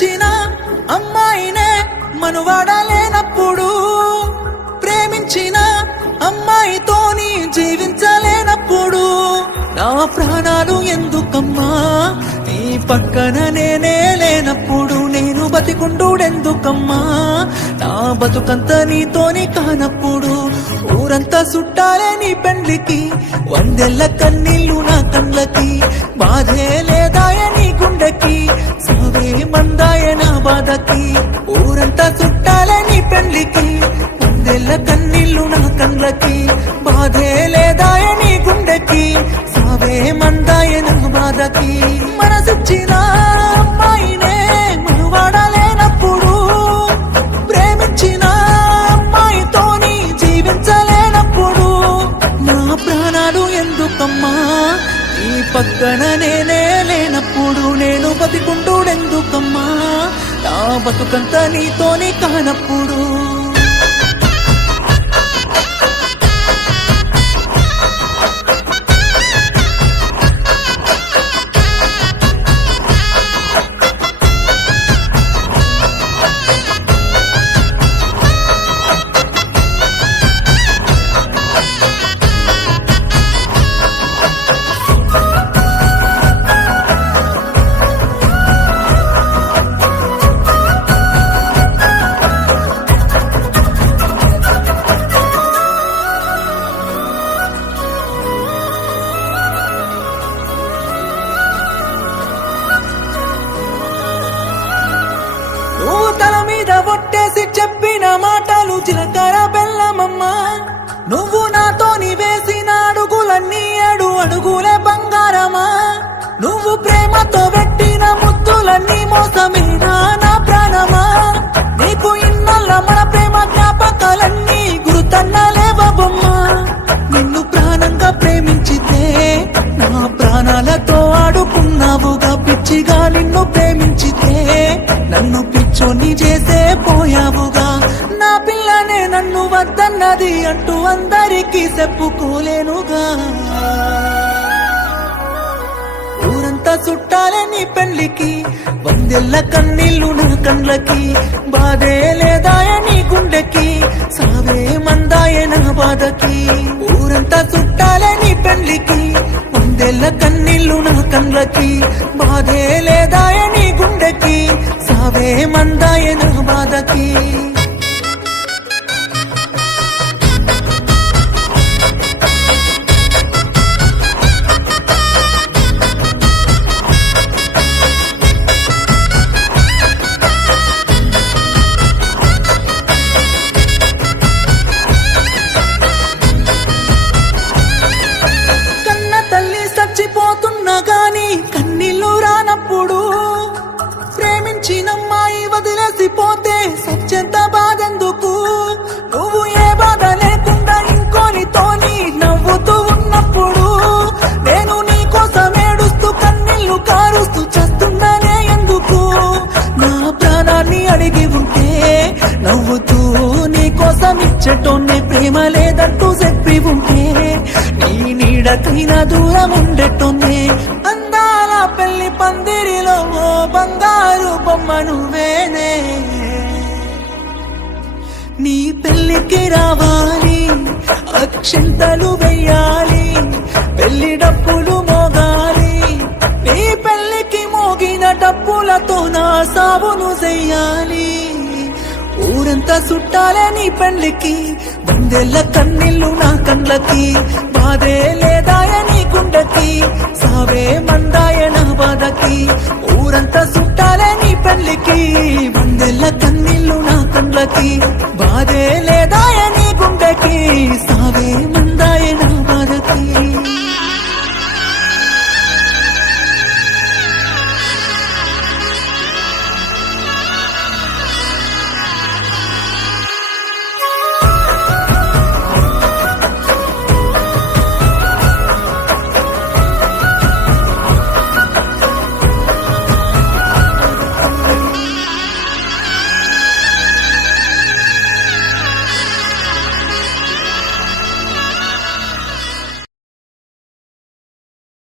మనసిచ్చిన అమ్మాయినే మనువాడలేనప్పుడు, ప్రేమించిన అమ్మాయితోని జీవించలేనప్పుడు, నా ప్రాణాలు ఎందుకమ్మా నీ పక్కన నేనే లేనప్పుడు, నేను బతికుండుడెందుకమ్మా నా బతుకంత నీతోని కానప్పుడు, ఊరంతా చుట్టాలే నీ పెండ్లికి, వందెల్ల కన్నీళ్లు నా కళ్ళకి, బాధే లేదాయ నీ గుండెకి, సావే మందాయ నా బాధకి, ఊరంతా చుట్టాలే నీ పెండ్లికి, వందెల్ల కన్నీళ్లు నా కళ్ళకి, బాధే లేదాయ నీ గుండెకి, సావే మందాయ నా బాధకి. మనసిచ్చిన అమ్మాయినే మనువాడలేనప్పుడు, ప్రేమించిన అమ్మాయితోని జీవించలేనప్పుడు, నా ప్రాణాలు ఎందుకమ్మా నీ పక్కన నేనే లేనప్పుడు, నేను బతికుండుడెందుకమ్మా నా బతుకంతా నీతోని కానప్పుడు. తల మీద ఒట్టేసి చెప్పిన మాటలు జీలకర్ర బెల్లమమ్మా, నువ్వు నాతోని వేసిన అడుగులన్నీ 7 అడుగులే బంగారమా, నువ్వు ప్రేమతో పెట్టిన ముద్దులన్నీ మోసమేనా నా ప్రాణమా, నీకు ఇన్నల్ల మన ప్రేమ జ్ఞాపకాలన్నీ గుర్తన్నలేవమ్మా, నిన్ను ప్రాణంగా ప్రేమించితే నా ప్రాణాలతో ఆడుకున్నావుగా, పిచ్చిగా నిన్ను ప్రేమించితే నన్ను పిచ్చోని చేసే పోయావుగా, నా పిల్లనే నన్ను వద్దన్నది అంటూ అందరికీ చెప్పుకోలేనుగా, ఊరంతా చుట్టాలే నీ పెళ్లికి, వందెల్ల కన్నీళ్లు నా కళ్ళకి, బాధే లేదాయ నీ గుండెకి, సావే మందాయ నా బాధకి, ఊరంతా చుట్టాలే నీ పెళ్లికి, వందెల్ల కన్నీళ్లు నా కళ్ళకి, బాధే లేదాయ నీ గుండెకి, సావే మందాయ నా బాధకి. కన్న తల్లి చచ్చిపోతున్నా గాని కన్నీళ్లు రానప్పుడు, ప్రేమించినమ్మాయి వదిలేసిపోతే సత్యంత బాధెందుకు, నువ్వు ఏ బాధ లేకుండా ఇంకోనితోని నవ్వుతూ ఉన్నప్పుడు, నేను నీ కోసం ఏడుస్తూ కన్నీళ్లు కారుస్తూ చస్తున్నానే ఎందుకు, నా ప్రాణాన్ని అడిగి ఉంటే నవ్వుతూ నీ కోసం ఇచ్చటోనే, ప్రేమ లేదంటూ చెప్పి ఉంటే నీ నీడకైనా దూరం ఉండటోనే, అందాల పెళ్లి పందిరిలో ఓ బంగారు బొమ్మ నువ్వేనే, నీ పెళ్లికి రావాలి అక్షింతలు వెయ్యాలి, పెళ్లి డప్పులు మోగాలి, నీ పెళ్లికి మోగిన డప్పులతో నా సావును చెయ్యాలి, ఊరంతా చుట్టాలే నీ పెళ్లికి, వందెల్ల కన్నీళ్లు నా కళ్ళకి, బాధే లేదాయ నీ గుండెకి, సావే మందాయ నా బాధకి, ఊరంతా చుట్టాలే నీ పెళ్లికి, వందెల్ల కన్నీళ్లు నా కళ్ళకి, బాధే లేదాయ